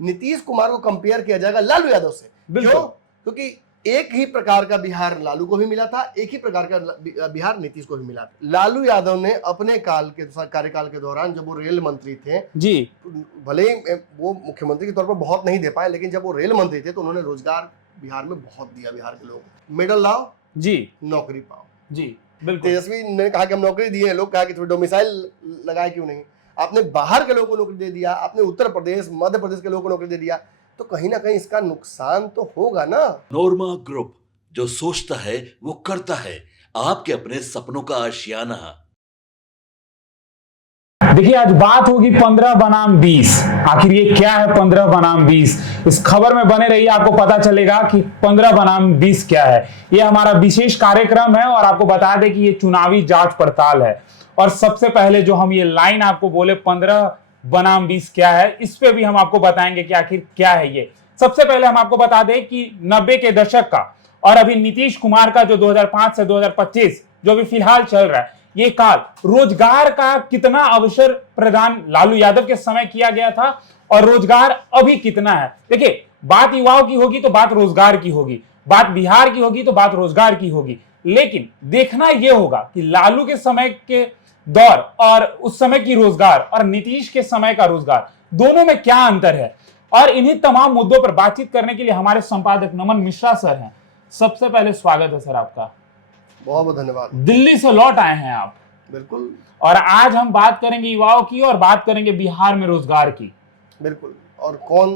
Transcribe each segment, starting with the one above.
नीतीश कुमार को कंपेयर किया जाएगा लालू यादव से। क्यों? क्योंकि एक ही प्रकार का बिहार लालू को भी मिला था, एक ही प्रकार का बिहार नीतीश को भी मिला था। लालू यादव ने अपने कार्यकाल के दौरान जब वो रेल मंत्री थे जी, भले ही वो मुख्यमंत्री के तौर पर बहुत नहीं दे पाए, लेकिन जब वो रेल मंत्री थे तो उन्होंने रोजगार बिहार में बहुत दिया। बिहार के लोगों को मेडल लाओ जी, नौकरी पाओ। जी बिल्कुल। तेजस्वी ने कहा कि हम नौकरी दिए, लोग कहा कि थोड़ी डोमिसाइल लगाए क्यों नहीं। आपने बाहर के लोगों को नौकरी दे दिया, आपने उत्तर प्रदेश मध्य प्रदेश के लोगों को नौकरी दे दिया, तो कहीं ना कहीं इसका नुकसान तो होगा ना। नोरमा ग्रुप, जो सोचता है वो करता है। आपके अपने सपनों का आशियाना। देखिए, आज बात होगी 15 बनाम 20। आखिर ये क्या है 15 बनाम 20? इस खबर में बने रहिए, आपको पता चलेगा कि 15 बनाम 20 क्या है। ये हमारा विशेष कार्यक्रम है और आपको बता दें कि ये चुनावी जांच पड़ताल है। और सबसे पहले जो हम ये लाइन आपको बोले 15 बनाम 20 क्या है, इस पे भी हम आपको बताएंगे कि आखिर क्या है ये। सबसे पहले हम आपको बता दें कि 90 के दशक का और अभी नीतीश कुमार का जो 2005 से 2025 जो भी फिलहाल चल रहा है, ये काल रोजगार का कितना अवसर प्रदान लालू यादव के समय किया गया था और रोजगार अभी कितना है। देखिए, बात युवाओं की होगी तो बात रोजगार की होगी, बात बिहार की होगी तो बात रोजगार की होगी। लेकिन देखना यह होगा कि लालू के समय के दौर और उस समय की रोजगार और नीतीश के समय का रोजगार, दोनों में क्या अंतर है। और इन्हीं तमाम मुद्दों पर बातचीत करने के लिए हमारे संपादक नमन मिश्रा सर हैं। सबसे पहले स्वागत है सर आपका। बहुत बहुत धन्यवाद। दिल्ली से लौट आए हैं आप। बिल्कुल। और आज हम बात करेंगे युवाओं की और बात करेंगे बिहार में रोजगार की। बिल्कुल। और कौन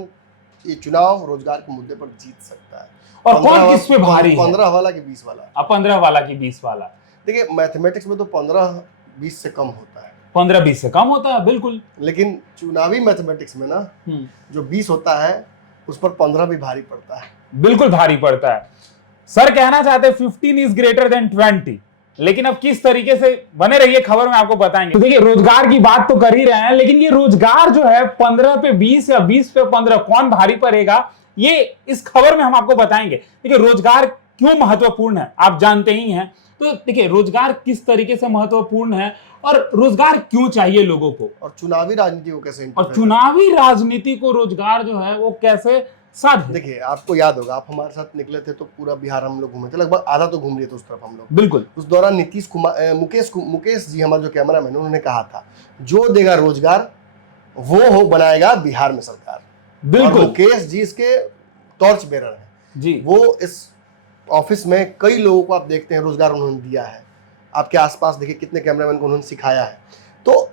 ये चुनाव रोजगार के मुद्दे पर जीत सकता है और कौन किस पे भारी है। 15 वाला कि 20 वाला? 15 वाला कि 20 वाला? देखिए, मैथमेटिक्स में तो 15-20 से कम होता है। 15-20 से कम होता है, बिल्कुल। लेकिन चुनावी मैथमेटिक्स में ना जो 20 होता है उस पर 15 भी भारी पड़ता है। बिल्कुल भारी पड़ता है। सर कहना चाहते हैं 15 इज ग्रेटर देन 20। लेकिन अब किस तरीके से, बने रहिए, खबर में आपको बताएंगे। तो देखिए, रोजगार की बात तो कर ही रहे हैं, लेकिन ये रोजगार जो है 15 पे 20 या 20 पे 15 कौन भारी पड़ेगा, ये इस खबर में हम आपको बताएंगे। देखिए, रोजगार क्यों महत्वपूर्ण है आप जानते ही हैं। तो देखिए, रोजगार किस तरीके से महत्वपूर्ण है और रोजगार क्यों चाहिए लोगों को, और चुनावी राजनीति को कैसे, और चुनावी राजनीति को रोजगार जो है वो कैसे साथ। देखिए, आपको याद होगा, आप हमारे साथ निकले थे तो पूरा बिहार हम लोग घूमे थे, लगभग आधा तो घूम लिए थे उस तरफ हम लोग। बिल्कुल। उस दौरान नीतीश कुमार मुकेश जी, हमारे जो कैमरामैन, उन्होंने कहा था जो देगा रोजगार वो बनाएगा बिहार में सरकार। बिल्कुल। मुकेश जी इसके टॉर्च बेरर हैं जी। वो इस ऑफिस में कई लोगों को आप देखते हैं रोजगार उन्होंने दिया है। आपके आसपास देखिए कितने कैमरामैन को उन्होंने सिखाया है। तो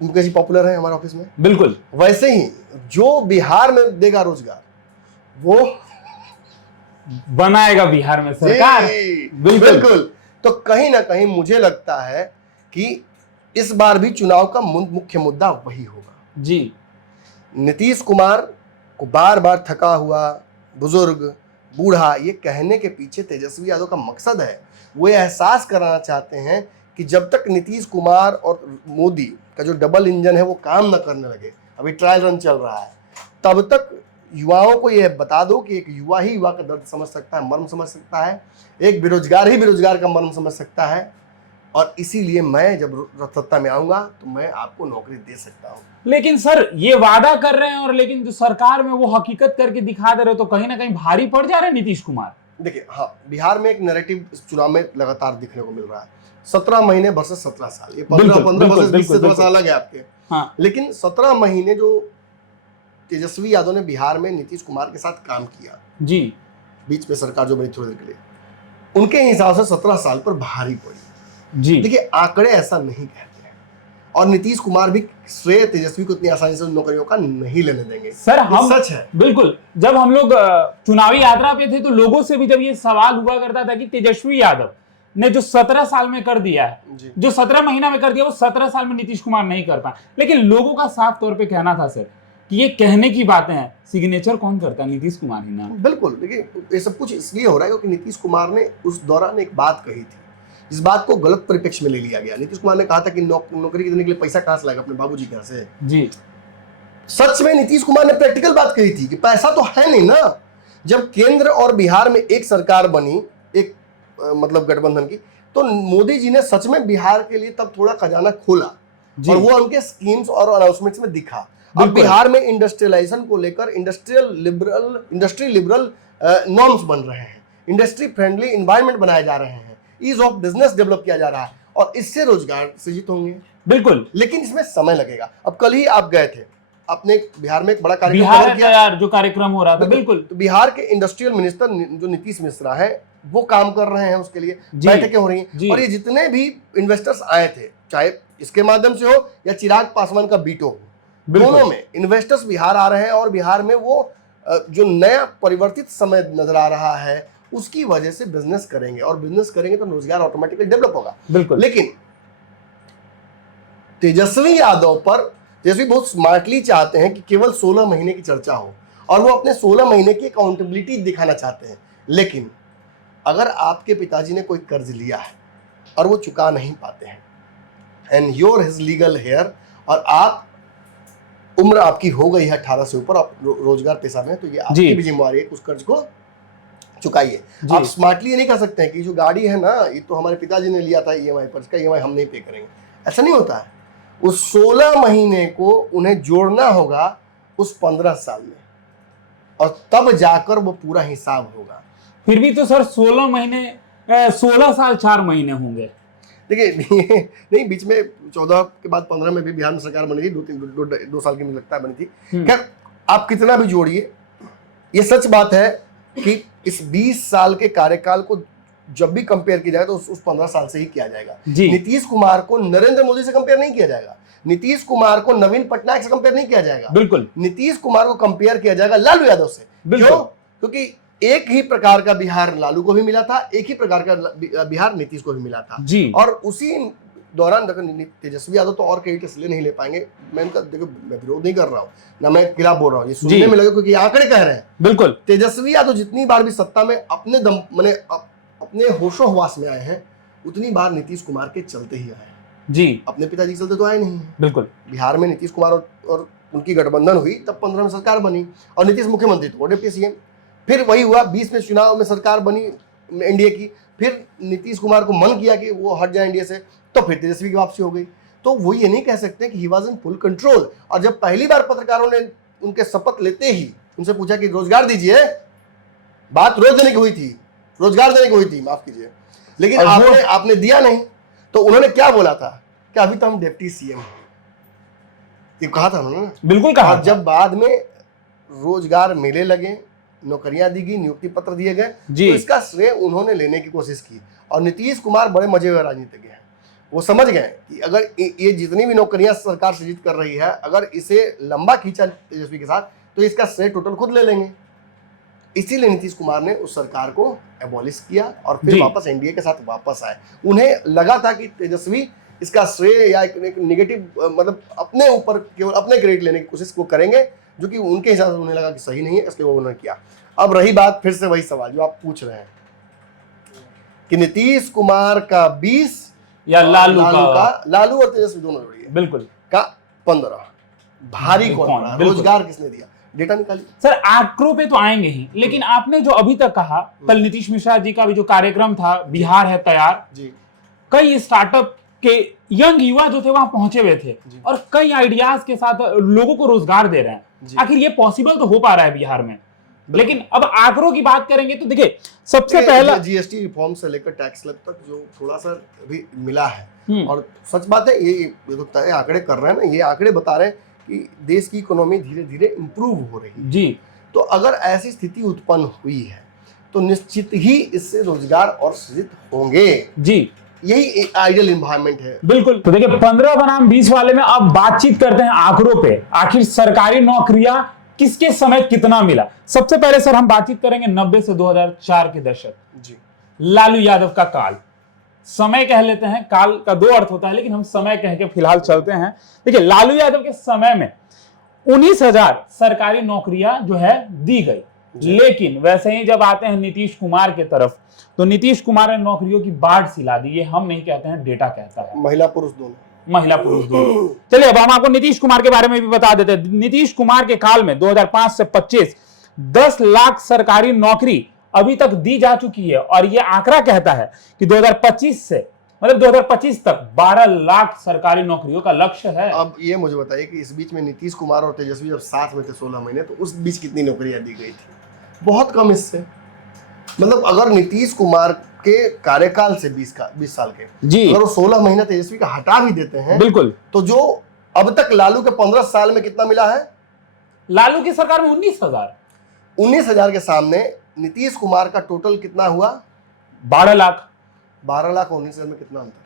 मुकेश जी पॉपुलर है हमारे ऑफिस में। बिल्कुल। वैसे ही जो बिहार में देगा रोजगार वो बनाएगा बिहार में सरकार। बिल्कुल। तो कहीं ना कहीं मुझे लगता है कि इस बार भी चुनाव का मुख्य मुद्दा वही होगा। जी। नीतीश कुमार को बार बार थका हुआ, बुजुर्ग, बूढ़ा, ये कहने के पीछे तेजस्वी यादव का मकसद है। वो ये एहसास कराना चाहते हैं कि जब तक नीतीश कुमार और मोदी का जो डबल इंजन है वो काम न करने लगे, अभी ट्रायल रन चल रहा है, तब तक युवाओं को यह बता दो कि एक युवा ही युवा का दर्द समझ सकता है, मर्म समझ सकता है, एक बेरोजगार ही बेरोजगार का मर्म समझ सकता है। और इसीलिए मैं जब सत्ता में आऊंगा तो मैं आपको नौकरी दे सकता हूं। लेकिन सर ये वादा कर रहे हैं और लेकिन जो सरकार में वो हकीकत करके दिखा दे रहे हो, तो कहीं ना कहीं भारी पड़ जा रहे हैं नीतीश कुमार। देखिए, हाँ, बिहार में एक नैरेटिव इस चुनाव में लगातार दिखने को मिल रहा है। 17 महीने वर्सेस 17 साल, ये 15 वर्सेस 20 से थोड़ा सा अलग है आपके। हाँ। लेकिन 17 महीने जो तेजस्वी यादव ने बिहार में नीतीश कुमार के साथ काम किया जी, बीच में सरकार जो बनी थोड़ी देर के लिए, उनके हिसाब से 17 साल पर भारी पड़ी जी। देखिए, आंकड़े ऐसा नहीं कहते हैं और नीतीश कुमार भी श्रेय तेजस्वी को इतनी आसानी से नौकरियों का नहीं लेने देंगे। सर हम सच है। बिल्कुल। जब हम लोग चुनावी यात्रा पे थे तो लोगों से भी जब ये सवाल हुआ करता था कि तेजस्वी यादव ने जो 17 साल में कर दिया है, जो 17 महीना में कर दिया, वो 17 साल में नीतीश कुमार नहीं कर पाए। लेकिन लोगों का साफ तौर पे कहना था सर कि ये कहने की बातें हैं, सिग्नेचर कौन करता है? नीतीश कुमार ही ना। बिल्कुल। देखिए, ये सब कुछ इसलिए हो रहा है क्योंकि नीतीश कुमार ने उस दौरान एक बात कही थी, इस बात को गलत परिप्रेक्ष्य में ले लिया गया। नीतीश कुमार ने कहा था कि नौकरी देने के लिए पैसा कहां से लाएगा, अपने बाबूजी के यहाँ से। जी। सच में नीतीश कुमार ने प्रैक्टिकल बात कही थी कि पैसा तो है नहीं ना। जब केंद्र और बिहार में एक सरकार बनी, एक मतलब गठबंधन की, तो मोदी जी ने सच में बिहार के लिए तब थोड़ा खजाना खोला और वो उनके स्कीम्स और अनाउंसमेंट्स में दिखा। अब बिहार में इंडस्ट्रियलाइजेशन को लेकर इंडस्ट्री लिबरल नॉर्म्स बन रहे हैं, इंडस्ट्री फ्रेंडली एनवायरनमेंट बनाए जा रहे हैं, ईज ऑफ बिजनेस डेवलप किया जा रहा है और इससे रोजगार सृजित होंगे। बिल्कुल, लेकिन इसमें समय लगेगा। अब कल ही आप गए थे, अपने बिहार में एक बड़ा कार्यक्रम बिहार तैयार जो कार्यक्रम हो रहा था, बिल्कुल। तो बिहार के इंडस्ट्रियल मिनिस्टर जो नीतीश मिश्रा है वो काम कर रहे हैं, उसके लिए बैठकें हो रही हैं और ये जितने भी इन्वेस्टर्स आए थे, चाहे इसके माध्यम से हो या चिराग पासवान का बीटो हो, दोनों में इन्वेस्टर्स बिहार आ रहे हैं और बिहार में वो जो नया परिवर्तित समय नजर आ रहा है उसकी वजह से बिजनेस करेंगे और बिजनेस करेंगे तो रोजगार ऑटोमेटिकली डेवलप होगा। बिल्कुल। लेकिन तेजस्वी यादव पर तेजस्वी बहुत स्मार्टली चाहते हैं कि केवल 16 महीने की चर्चा हो और वो अपने 16 महीने की अकाउंटेबिलिटी दिखाना चाहते हैं। लेकिन अगर आपके पिताजी ने कोई कर्ज लिया है और वो चुका नहीं पाते हैं and your his legal heir और आप उम्र आपकी हो गई है 18 से ऊपर, आप रोजगार पेशा में हैं, तो ये आपकी भी जिम्मेवारी है कि उस कर्ज को चुकाइए। आप स्मार्टली ये नहीं कर सकते हैं कि जो गाड़ी है ना ये तो हमारे पिताजी ने लिया था ईएमआई पर, इसका ईएमआई हम नहीं पे करेंगे, ऐसा नहीं होता है। उस 16 महीने को उन्हें जोड़ना होगा उस 15 साल में और तब जाकर वो पूरा हिसाब होगा। फिर भी तो सर 16 महीने 16 साल 4 महीने होंगे। देखिए नहीं, बीच में 14 के बाद 15 में भी बिहार में सरकार बनी थी, 2 साल की मुझे लगता है बनी थी। खैर आप कितना भी जोड़िए, ये सच बात है कि इस 20 साल के कार्यकाल को जब भी कंपेयर किया जाए तो उस 15 साल से ही किया जाएगा। नीतीश कुमार को नरेंद्र मोदी से कंपेयर नहीं किया जाएगा, नीतीश कुमार को नवीन पटनायक से कंपेयर नहीं किया जाएगा, बिल्कुल। नीतीश कुमार को कंपेयर किया जाएगा लालू यादव से। क्यों? क्योंकि एक ही प्रकार का बिहार लालू को भी मिला था, एक ही प्रकार का बिहार नीतीश को भी मिला था जी। और उसी दौरान तेजस्वी यादव तो और क्रेडिट इसलिए नहीं ले पाएंगे, मैं इनका देखो मैं विरोध नहीं कर रहा हूँ ना मैं खिलाफ बोल रहा हूँ, ये सुनने में लगे क्योंकि आंकड़े कह रहे हैं। बिल्कुल। तेजस्वी यादव जितनी बार भी सत्ता में अपने दम मैंने अपने होशो हवास में आए हैं उतनी बार नीतीश कुमार के चलते ही आए जी, अपने पिताजी के चलते तो आए नहीं। बिल्कुल। बिहार में नीतीश कुमार और उनकी गठबंधन हुई तब 15 में सरकार बनी और नीतीश मुख्यमंत्री तो डिप्टी सीएम, फिर वही हुआ 20 में चुनाव में सरकार बनी एनडीए की, फिर नीतीश कुमार को मन किया कि वो हट जाए एनडीए से तो फिर तेजस्वी की वापसी हो गई। तो वो ये नहीं कह सकते कि he was in full control. और जब पहली बार पत्रकारों ने उनके शपथ लेते ही उनसे पूछा कि रोजगार दीजिए, बात रोज देने की हुई थी, रोजगार देने की हुई थी, माफ कीजिए, लेकिन आपने दिया नहीं। तो उन्होंने क्या बोला था कि अभी तो हम डिप्टी सीएम हैं, ये कहा था उन्होंने। बिल्कुल कहा। और जब बाद में रोजगार मेले लगे, नौकरियां दी गई, नियुक्ति पत्र दिए गए, तो इसका श्रेय उन्होंने लेने की कोशिश की। और नीतीश कुमार बड़े मजे हुए राजनीतिज्ञ हैं, वो समझ गए कि अगर ये जितनी भी नौकरियां सरकार सृजित कर रही है अगर इसे लंबा खींचा तेजस्वी के साथ तो इसका श्रेय टोटल खुद ले लेंगे। इसीलिए नीतीश कुमार ने उस सरकार को एबॉलिश किया और फिर वापस एनडीए के साथ वापस आए। उन्हें लगा था कि तेजस्वी इसका श्रेय या एक नेगेटिव मतलब अपने ऊपर केवल अपने क्रेडिट लेने की कोशिश वो करेंगे, जो कि उनके हिसाब से उन्हें लगा कि सही नहीं है, इसलिए वो उन्होंने किया। अब रही बात फिर से वही सवाल जो आप पूछ रहे हैं कि नीतीश कुमार का 20 या लालू और तेजस्वी दोनों जोड़िए बिल्कुल का 15 भारी कौन रहा, रोजगार किसने दिया, डेटा निकालिए। सर आंकड़ों पे तो आएंगे ही, लेकिन आपने जो अभी तक कहा, कल नीतीश मिश्रा जी का भी जो कार्यक्रम था बिहार है तैयार जी, कई स्टार्टअप के यंग युवा जो थे वहां पहुंचे हुए थे और कई आइडियाज के साथ लोगों को रोजगार दे रहे हैं। आखिर ये पॉसिबल तो हो पा रहा है बिहार में, लेकिन अब आंकड़ों की बात करेंगे तो देखिए सबसे पहला जीएसटी रिफॉर्म से लेकर टैक्स स्लैब तक जो थोड़ा सा अभी मिला है और सच बात है ये तो तय आंकड़े कर रहे हैं ना, ये आंकड़े बता रहे हैं कि देश की इकोनॉमी धीरे धीरे इंप्रूव हो रही है जी। तो अगर ऐसी स्थिति उत्पन्न हुई है तो निश्चित ही इससे रोजगार और सृजित होंगे जी, यही आइडियल एनवायरनमेंट है। बिल्कुल। तो देखिए 15 बनाम 20 वाले में अब बातचीत करते हैं आंकड़ों पे, आखिर सरकारी नौकरियां किसके समय कितना मिला। सबसे पहले सर हम बातचीत करेंगे 90 से 2004 के दशक जी, लालू यादव का काल। समय कह लेते हैं, काल का 2 अर्थ होता है, लेकिन हम समय कह के फिलहाल चलते हैं। देखिए लालू यादव के समय में 19,000 सरकारी नौकरियां जो है दी गई, लेकिन वैसे ही जब आते हैं नीतीश कुमार के तरफ तो नीतीश कुमार ने नौकरियों की बाढ़ सिला दी। ये हम नहीं कहते हैं, डेटा कहता है, महिला पुरुष दोनों। चलिए अब हम आपको नीतीश कुमार के बारे में भी बता देते हैं। नीतीश कुमार के काल में 2005 से 25 10 लाख सरकारी नौकरी अभी तक दी जा चुकी है और यह आंकड़ा कहता है कि 2025 से मतलब 2025 तक 12 लाख सरकारी नौकरियों का लक्ष्य है। अब ये मुझे बताइए कि इस बीच में नीतीश कुमार और तेजस्वी जब साथ में थे 16 महीने, तो उस बीच कितनी नौकरियां दी गई थी? बहुत कम। इससे मतलब अगर नीतीश कुमार के कार्यकाल से 20 साल के जी अगर वो 16 महीना तेजस्वी का हटा भी देते हैं, बिल्कुल, तो जो अब तक लालू के 15 साल में कितना मिला है? लालू की सरकार में 19,000 के सामने नीतीश कुमार का टोटल कितना हुआ? 12 लाख। 12 लाख और 19,000 में कितना अंतर है?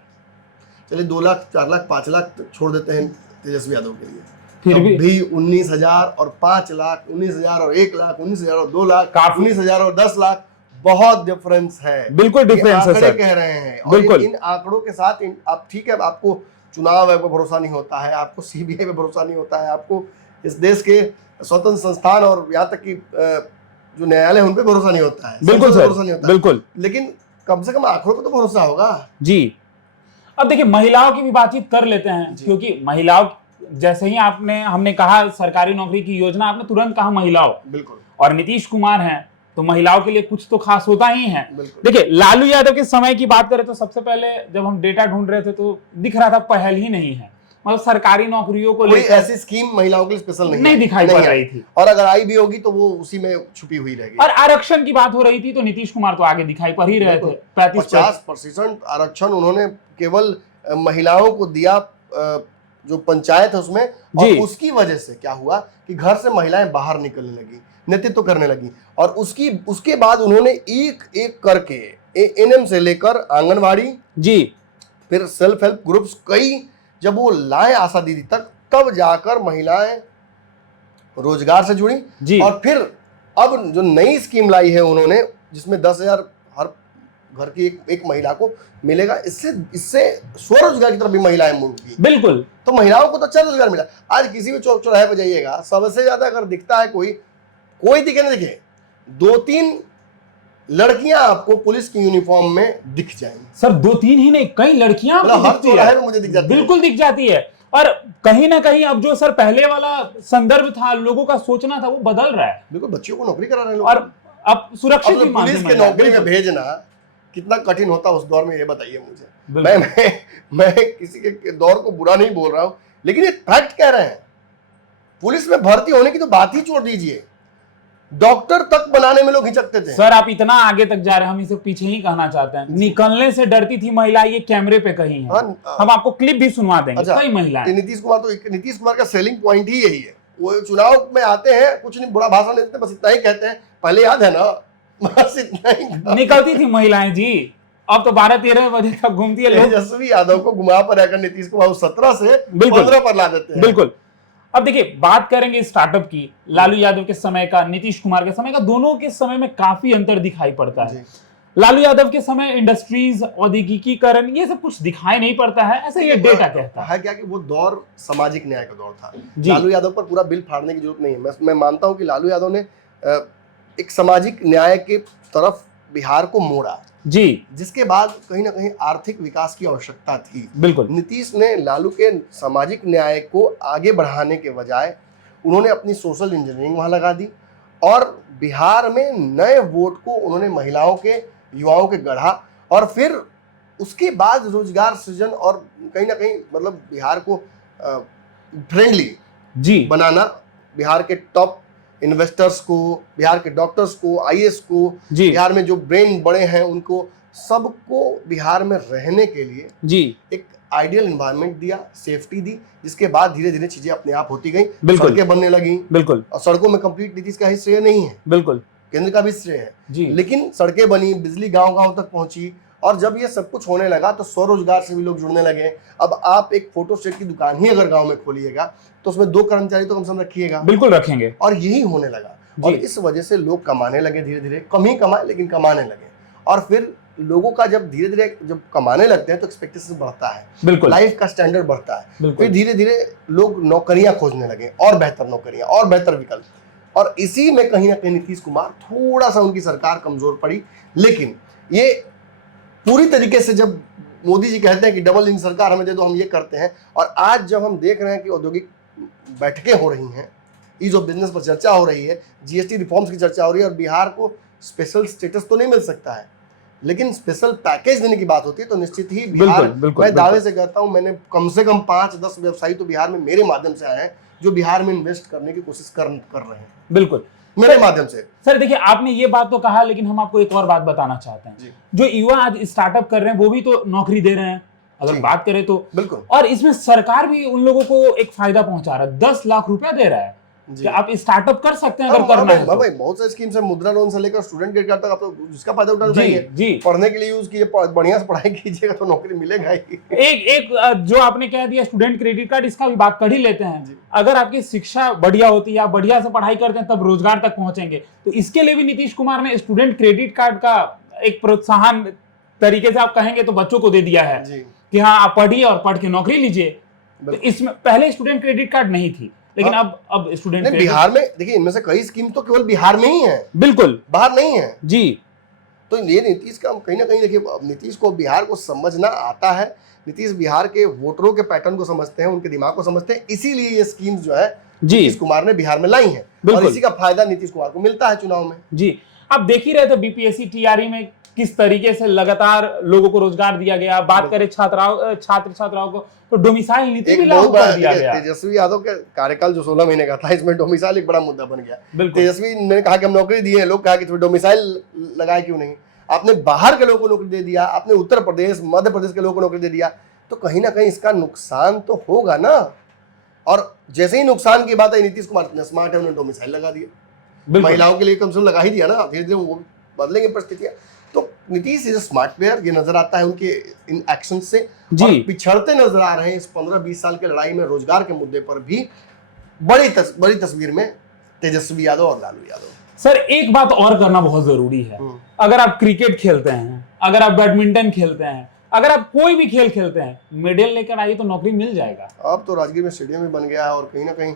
चलिए 2 लाख, 4 लाख, 5 लाख छोड़ देते हैं तेजस्वी यादव के लिए, फिर भी 19,000 और 5 लाख, 19,000 और 1 लाख, 19,000 और 2 लाख, काफी। 19,000 और 10 लाख, बहुत डिफरेंस है। बिल्कुल डिफरेंस है आंकड़े सर, कह रहे हैं। और बिल्कुल। इन आंकड़ों के साथ आप ठीक है, आपको चुनाव पे भरोसा नहीं होता है, आपको सीबीआई पे भरोसा नहीं होता है, आपको इस देश के स्वतंत्र संस्थान और यहाँ तक कि जो न्यायालय है उन पे भरोसा नहीं होता है, बिल्कुल संसद पे सर, भरोसा नहीं होता है। बिल्कुल लेकिन कम से कम आंकड़ों पे तो भरोसा होगा। जी। अब देखिए महिलाओं की भी बातचीत कर लेते हैं, क्योंकि महिलाओं, जैसे ही हमने कहा सरकारी नौकरी की योजना, आपने तुरंत कहा महिलाओं, बिल्कुल। और नीतीश कुमार हैं तो महिलाओं के लिए कुछ तो खास होता ही है। बिल्कुल। देखिए लालू यादव के समय की बात करें तो सबसे पहले जब हम डेटा ढूंढ रहे थे तो दिख रहा था पहल ही नहीं है, मतलब सरकारी नौकरियों को कोई लेकर ऐसी स्कीम महिलाओं के लिए स्पेशल नहीं दिखाई पड़ रही थी, और अगर आई भी होगी तो वो उसी में छुपी हुई रहेगी। और आरक्षण की बात हो रही थी तो नीतीश कुमार तो आगे दिखाई पड़ ही रहे थे। 50% आरक्षण उन्होंने केवल महिलाओं को दिया, जो पंचायत है उसमें, और उसकी वजह से क्या हुआ कि घर से महिलाएं बाहर निकलने लगी, नेतृत्व करने लगी, और उसके बाद उन्होंने एक एक करके एएनएम से लेकर आंगनवाड़ी जी, फिर सेल्फ हेल्प ग्रुप्स कई जब वो लाए आशा दीदी तक, तब जाकर महिलाएं रोजगार से जुड़ी जी। और फिर अब जो नई स्कीम लाई है उन्होंने, जिसमें 10,000 हर घर की एक महिला को मिलेगा, इससे स्वरोजगार की तरफ भी महिलाएं मुड़ गई। बिल्कुल। तो महिलाओं को तो अच्छा रोजगार मिला। आज किसी भी चौराहे पर जाइएगा, सबसे ज्यादा अगर दिखता है कोई दिखे ना दिखे, 2-3 लड़कियां आपको पुलिस की यूनिफॉर्म में दिख जाएंगी। सर 2-3 ही नहीं, कई लड़कियां हर चौराहे में मुझे दिख जाती है। बिल्कुल दिख जाती है। और कहीं ना कहीं अब जो सर पहले वाला संदर्भ था, लोगों का सोचना था, वो बदल रहा है। बिल्कुल, बच्चियों को नौकरी करा रहे हैं लोग। और अब सुरक्षित भी पुलिस के नौकरी में भेजना कितना कठिन होता उस दौर में, ये बताइए मुझे। मैं किसी के दौर को बुरा नहीं बोल रहा हूं, लेकिन ये फैक्ट कह रहे हैं। पुलिस में भर्ती होने की तो बात ही छोड़ दीजिए, डॉक्टर तक बनाने में लोग हिचकते थे। सर आप इतना आगे तक जा रहे हैं, हम इसे पीछे ही कहना चाहते हैं। निकलने से डरती थी महिला, ये कैमरे पे कही है। हम आपको क्लिप भी सुनवा देंगे। अच्छा, कई महिलाएं। नीतीश कुमार का सेलिंग पॉइंट ही यही है। वो चुनाव में आते हैं, कुछ नहीं बड़ा भाषण देते, बस इतना ही कहते हैं, पहले याद है ना, बस इतना ही। निकलती थी महिलाएं जी, अब तो 12-13 बजे तक घूमती है। तेजस्वी यादव को घुमा पर रहकर नीतीश कुमार 17 से 15 पर ला देते हैं। बिल्कुल। अब देखिए बात करेंगे स्टार्टअप की, लालू यादव के समय का, नीतीश कुमार के समय का, दोनों के समय में काफी अंतर दिखाई पड़ता है। लालू यादव के समय इंडस्ट्रीज, औद्योगिकीकरण, ये सब कुछ दिखाई नहीं पड़ता है, ऐसे ये डेटा कहता है। क्या कि वो दौर सामाजिक न्याय का दौर था। लालू यादव पर पूरा बिल फाड़ने की जरूरत नहीं है। मैं मानता हूं कि लालू यादव ने एक सामाजिक न्याय के तरफ बिहार को मोड़ा जी, जिसके बाद कहीं ना कहीं आर्थिक विकास की आवश्यकता थी। बिल्कुल। नीतीश ने लालू के सामाजिक न्याय को आगे बढ़ाने के बजाय उन्होंने अपनी सोशल इंजीनियरिंग वहां लगा दी, और बिहार में नए वोट को उन्होंने महिलाओं के, युवाओं के गढ़ा, और फिर उसके बाद रोजगार सृजन और कहीं ना कहीं मतलब बिहार को फ्रेंडली जी बनाना, बिहार के टॉप इन्वेस्टर्स को, बिहार के डॉक्टर्स को, आईएएस को, बिहार में जो ब्रेन बड़े हैं उनको, सबको बिहार में रहने के लिए जी एक आइडियल एनवायरनमेंट दिया, सेफ्टी दी, जिसके बाद धीरे धीरे चीजें अपने आप होती गई, सड़कें बनने लगी। बिल्कुल। और सड़कों में कंप्लीट नीतीश का ही श्रेय नहीं है, बिल्कुल केंद्र का भी श्रेय है जी, लेकिन सड़कें बनी, बिजली गांव गांव तक पहुंची, और जब ये सब कुछ होने लगा तो स्वरोजगार से भी लोग जुड़ने लगे। अब आप एक फोटो स्टेट की दुकान ही अगर गांव में खोलिएगा तो उसमें 2 कर्मचारी तो कम से कम रखिएगा। बिल्कुल रखेंगे। और यही होने लगा, और इस वजह से लोग कमाने लगे, धीरे धीरे, कम ही कमाए लेकिन कमाने लगे। और फिर लोगों का जब धीरे धीरे जब कमाने लगते हैं तो एक्सपेक्टेशन बढ़ता है, बिल्कुल, लाइफ का स्टैंडर्ड बढ़ता है, फिर धीरे धीरे लोग नौकरियां खोजने लगे, और बेहतर नौकरियां और बेहतर विकल्प। और इसी में कहीं ना कहीं नीतीश कुमार, थोड़ा सा उनकी सरकार कमजोर पड़ी। लेकिन ये पूरी तरीके से, जब मोदी जी कहते हैं कि डबल इंजन सरकार हमें दे दो, हम ये करते हैं, और आज जब हम देख रहे हैं कि औद्योगिक बैठकें हो रही हैं, ईज ऑफ बिजनेस पर चर्चा हो रही है, जीएसटी रिफॉर्म्स की चर्चा हो रही है, और बिहार को स्पेशल स्टेटस तो नहीं मिल सकता है, लेकिन स्पेशल पैकेज देने की बात होती है तो निश्चित ही बिहार, मैं दावे से कहता हूं, मैंने कम से कम 5-10 व्यवसायी तो बिहार में मेरे माध्यम से आए हैं जो बिहार में इन्वेस्ट करने की कोशिश कर रहे हैं, बिल्कुल मेरे माध्यम से। सर देखिए, आपने ये बात तो कहा, लेकिन हम आपको एक और बात बताना चाहते हैं। जो युवा आज स्टार्टअप कर रहे हैं वो भी तो नौकरी दे रहे हैं, अगर बात करें तो। बिल्कुल। और इसमें सरकार भी उन लोगों को एक फायदा पहुंचा रहा है, 10 लाख रुपया दे रहा है कि आप स्टार्टअप कर सकते हैं अगर करना है तो। भाई बहुत सारी स्कीम्स है, मुद्रा लोन से लेकर स्टूडेंट क्रेडिट कार्ड तक, आप तो जिसका फायदा उठाना चाहिए। पढ़ने के लिए यूज कीजिए, बढ़िया से पढ़ाई कीजिएगा तो नौकरी मिलेगा ही। एक जो आपने कह दिया स्टूडेंट क्रेडिट कार्ड, इसका भी बात कर ही लेते हैं। अगर आपकी शिक्षा बढ़िया होती है, आप बढ़िया से पढ़ाई करते हैं, तब रोजगार तक पहुंचेंगे। तो इसके लिए भी नीतीश कुमार ने स्टूडेंट क्रेडिट कार्ड का एक प्रोत्साहन तरीके से आप कहेंगे तो बच्चों को दे दिया है कि हाँ आप पढ़िए और पढ़ के नौकरी लीजिए। तो इसमें पहले स्टूडेंट क्रेडिट कार्ड नहीं थी, लेकिन अब स्टूडेंट बिहार में देखिए, इनमें से कई स्कीम तो केवल बिहार में ही है, बिल्कुल बाहर नहीं है जी। तो ये नीतीश का कहीं ना कहीं देखिए, नीतीश को बिहार को समझना आता है, नीतीश बिहार के वोटरों के पैटर्न को समझते हैं, उनके दिमाग को समझते हैं, इसीलिए ये स्कीम्स जो है नीतीश कुमार ने बिहार में लाई हैं और इसी का फायदा नीतीश कुमार को मिलता है चुनाव में। जी, आप देख ही रहे थे बीपीएससी टीआरई में किस तरीके से लगातार लोगों को रोजगार दिया गया। बात करें छात्र छात्राओं को तो डोमिसाइल नीति भी लागू कर दिया गया। तेजस्वी यादव के कार्यकाल जो 16 महीने का था, इसमें डोमिसाइल एक बड़ा मुद्दा बन गया। तेजस्वी ने कहा कि हम नौकरी दिए, लोग कहा कि डोमिसाइल लगाए क्यों नहीं। आपने बाहर के लोगों को नौकरी दे दिया, आपने उत्तर प्रदेश मध्य प्रदेश के लोगों को नौकरी दे दिया, तो कहीं ना कहीं इसका नुकसान तो होगा ना। और जैसे ही नुकसान की बात है, नीतीश कुमार इतने स्मार्ट है, उन्होंने डोमिसाइल लगा दिया। महिलाओं के लिए कम से कम लगा ही दिया ना, धीरे धीरे वो बदलेंगे परिस्थितियां। तो नीतीश इज स्मार्ट प्लेयर, ये नजर आता है उनके इन एक्शन से। और पिछड़ते नजर आ रहे हैं इस 15-20 साल की लड़ाई में रोजगार के मुद्दे पर भी बड़ी तस्वीर में तेजस्वी यादव और लालू यादव। सर एक बात और करना बहुत जरूरी है। अगर आप क्रिकेट खेलते हैं, अगर आप बैडमिंटन खेलते हैं, अगर आप कोई भी खेल खेलते हैं, मेडल लेकर आइए तो नौकरी मिल जाएगा। अब तो राजगीर में स्टेडियम भी बन गया है और कहीं ना कहीं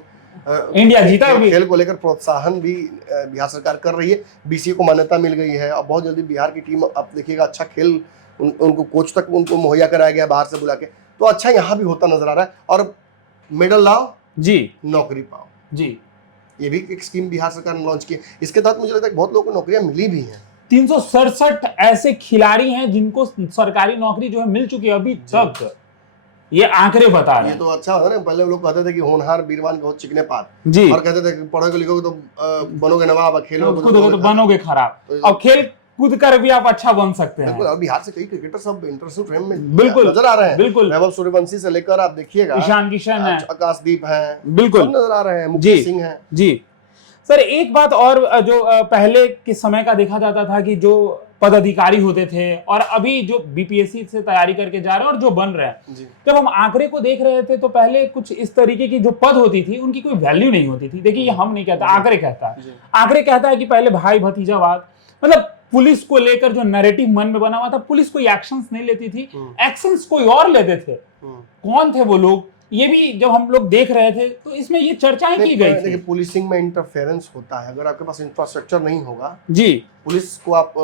इंडिया जीता है। खेल को लेकर प्रोत्साहन भी बिहार सरकार कर रही है, बीसीए को मान्यता मिल गई है। अब बहुत जल्दी बिहार की टीम, अब देखिएगा अच्छा खेल उनको कोच तक उनको मुहैया कराया गया बाहर से बुला के, तो अच्छा यहाँ भी होता नजर आ रहा है। और मेडल लाओ जी, नौकरी पाओ जी, ये भी एक स्कीम बिहार सरकार ने लॉन्च की है। इसके तहत मुझे लगता है बहुत लोगों को नौकरियां मिली भी हैं। 367 ऐसे खिलाड़ी हैं जिनको सरकारी नौकरी जो है मिल चुकी है अभी तक, ये आंकड़े बता रहे हैं। ये तो अच्छा होता है ना। पहले लोग कहते थे कि होनहार बीरवान बहुत चिकने पार जी, और कहते थे कि पढ़ोगे लिखोगे तो बनोगे नवाब, खेलोगे तो बनोगे खराब। और खेल कूद कर भी आप अच्छा बन सकते हैं। बिल्कुल, और बिहार से कई क्रिकेटर सब इंटरनेशनल फ्रेम में बिल्कुल नजर आ रहे हैं। बिल्कुल, वैभव सूर्यवंशी से लेकर आप देखिएगा ईशान किशन है, आकाशदीप है, बिल्कुल नजर आ रहे हैं, मुकेश सिंह है जी। सर एक बात और, जो पहले के समय का देखा जाता था कि जो पदाधिकारी होते थे और अभी जो बीपीएससी से तैयारी करके जा रहे हैं और जो बन रहे हैं, जब हम आंकड़े को देख रहे थे तो पहले कुछ इस तरीके की जो पद होती थी उनकी कोई वैल्यू नहीं होती थी। देखिए ये हम नहीं कहता, आंकड़े कहता है। आंकड़े कहता है कि पहले भाई भतीजावाद, मतलब पुलिस को लेकर जो नैरेटिव मन में बना हुआ था, पुलिस कोई एक्शंस नहीं लेती थी, एक्शंस कोई और लेते थे। कौन थे वो लोग, ये भी जब हम लोग देख रहे थे तो इसमें ये चर्चाएं की गई थी। पुलिसिंग में इंटरफेरेंस होता है। अगर आपके पास इंफ्रास्ट्रक्चर नहीं होगा जी, पुलिस को आप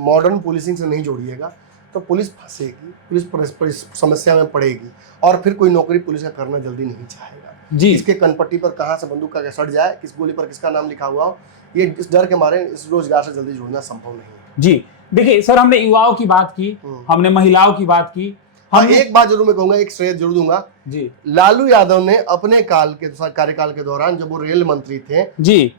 मॉडर्न पुलिसिंग से नहीं जोड़िएगा तो पुलिस फंसेगी, पुलिस समस्या में पड़ेगी और फिर कोई नौकरी पुलिस का करना जल्दी नहीं चाहेगा जी। इसके कनपट्टी पर कहाँ से बंदूक का सट जाए, किस गोली पर किसका नाम लिखा हुआ हो, ये इस डर के मारे इस रोजगार से जल्दी जुड़ना संभव नहीं है जी। देखिए सर, हमने युवाओं की बात की, हमने महिलाओं की बात की। हाँ, एक बात जरूर मैं कहूंगा, एक श्रेय जरूर दूंगा जी। लालू यादव ने अपने कार्यकाल के दौरान जब वो रेल मंत्री थे जी,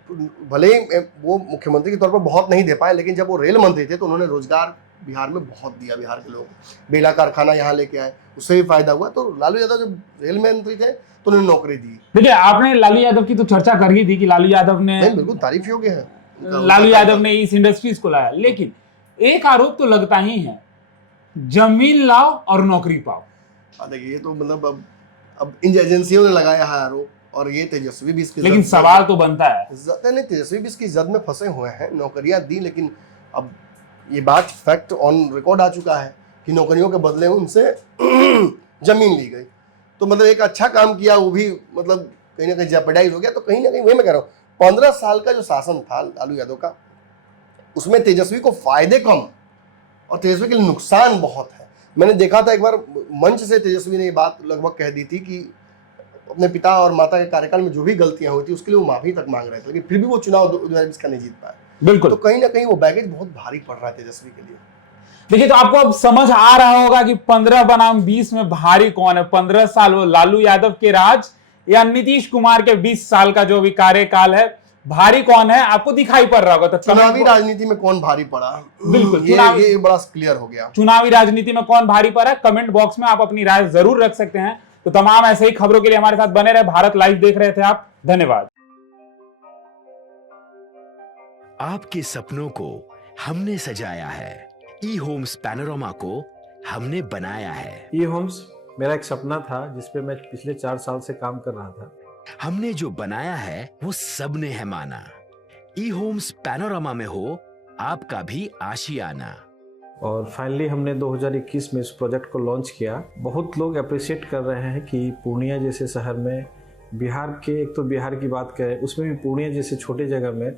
भले ही वो मुख्यमंत्री के तौर पर बहुत नहीं दे पाए, लेकिन जब वो रेल मंत्री थे तो उन्होंने रोजगार बिहार में बहुत दिया। बिहार के लोग बेला कारखाना यहाँ लेके आए, उससे भी फायदा हुआ। तो लालू यादव जब रेल मंत्री थे तो उन्होंने नौकरी दी। देखिए आपने लालू यादव की तो चर्चा कर ही थी कि लालू यादव ने, बिल्कुल तारीफ योग्य है, लालू यादव ने इस इंडस्ट्रीज को लाया। लेकिन एक आरोप तो लगता ही है, जमीन लाओ और नौकरी पाओ। देखिए ये तो मतलब अब इन एजेंसियों ने लगाया है आरोप, और ये तेजस्वी भी इसकी, लेकिन सवाल तो बनता है, नहीं तेजस्वी भी इसकी जद में फंसे हुए हैं। नौकरियां दी, लेकिन अब ये बात फैक्ट ऑन रिकॉर्ड आ चुका है कि नौकरियों के बदले उनसे जमीन ली गई। तो मतलब एक अच्छा काम किया वो भी मतलब कहीं ना कहीं जेपरडाइज हो गया। तो कहीं ना कहीं वही मैं कह रहा हूँ, 15 साल का जो शासन था लालू यादव का, उसमें तेजस्वी को फायदे कम और तेजस्वी के लिए नुकसान बहुत है। मैंने देखा था एक बार मंच से तेजस्वी ने ये बात लगभग कह दी थी कि अपने पिता और माता के कार्यकाल में जो भी गलतियां हुई थी उसके लिए वो माफी तक मांग रहे थे, लेकिन फिर भी वो चुनाव 2020 का नहीं जीत पाए। बिल्कुल, तो कहीं ना कहीं वो बैगेज बहुत भारी पड़ रहा है तेजस्वी के लिए। देखिए, तो आपको अब समझ आ रहा होगा कि 15 बनाम 20 में भारी कौन है। 15 साल वो लालू यादव के राज या नीतीश कुमार के 20 साल का जो भी कार्यकाल है, भारी कौन है आपको दिखाई पड़ रहा होगा। तो चुनावी राजनीति में कौन भारी पड़ा? बिल्कुल, ये बड़ा क्लियर हो गया। चुनावी राजनीति में कौन भारी पड़ा, कमेंट बॉक्स में आप अपनी राय जरूर रख सकते हैं। तो तमाम ऐसे ही खबरों के लिए हमारे साथ बने रहे। भारत लाइव देख रहे थे आप, धन्यवाद। आपके सपनों को हमने सजाया है, ई होम्स पैनोरामा को हमने बनाया है। ई होम्स मेरा एक सपना था जिस पे मैं पिछले 4 साल से काम कर रहा था। हमने जो बनाया है वो सबने है माना। ई होम्स पैनोरामा में हो आपका भी आशियाना। और फाइनली हमने 2021 में इस प्रोजेक्ट को लॉन्च किया। बहुत लोग अप्रिशिएट कर रहे हैं कि पूर्णिया जैसे शहर में, बिहार के, एक तो बिहार की बात करें उसमें भी पूर्णिया जैसे छोटे जगह में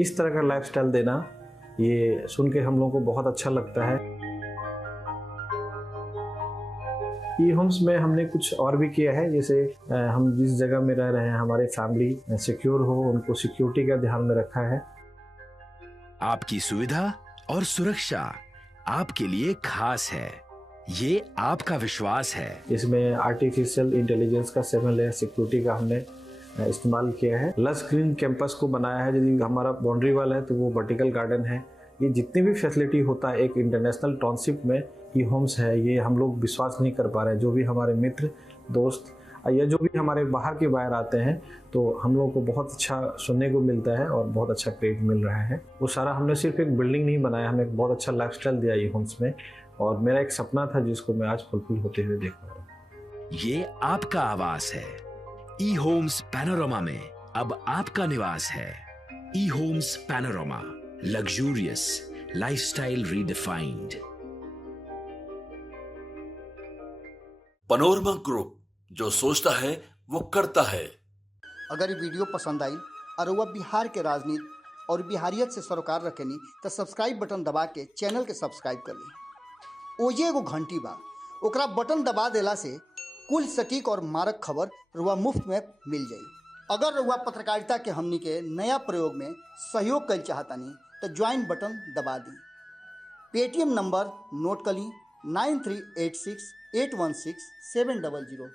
इस तरह का लाइफस्टाइल देना, ये सुन के हम लोगों को बहुत अच्छा लगता है। ई होम्स में हमने कुछ और भी किया है, जैसे हम जिस जगह में रह रहे हैं हमारे फैमिली सिक्योर हो, उनको सिक्योरिटी का ध्यान में रखा है। आपकी सुविधा और सुरक्षा आपके लिए खास है, ये आपका विश्वास है। इसमें आर्टिफिशियल इंटेलिजेंस का 7 लेयर सिक्योरिटी का हमने इस्तेमाल किया है। लस ग्रीन कैंपस को बनाया है। यदि हमारा बाउंड्री वाल है तो वो वर्टिकल गार्डन है। ये जितनी भी फैसिलिटी होता है एक इंटरनेशनल टाउनशिप में ई होम्स है, ये हम लोग विश्वास नहीं कर पा रहे हैं। जो भी हमारे मित्र दोस्त या जो भी हमारे बाहर के बाहर आते हैं तो हम लोगों को बहुत अच्छा सुनने को मिलता है और बहुत अच्छा क्रेडिट मिल रहा है। वो सारा हमने सिर्फ एक बिल्डिंग नहीं बनाया, हमें एक बहुत अच्छा लाइफस्टाइल दिया ई होम्स में, और मेरा एक सपना था जिसको मैं आज फुलफिल होते हुए देख रहा हूँ। ये आपका आवास है। ई होम्स पैनोरामा में अब आपका निवास है। E Homes Panorama, luxurious lifestyle redefined. Panorama group, जो सोचता है वो करता है। अगर ये वीडियो पसंद आई और वह बिहार के राजनीति और बिहारियत से सरोकार रखेनी तो सब्सक्राइब बटन दबा के चैनल के सब्सक्राइब कर ली। ओजे एगो घंटी बा, ओकरा बटन दबा देला से कुल सटीक और मारक खबर रुआ मुफ्त में मिल जाई। अगर रुआ पत्रकारिता के हमनी के नया प्रयोग में सहयोग कर चाहतानी तो ज्वाइन बटन दबा दी। पेटीएम नंबर नोट कर ली 9386 816 700।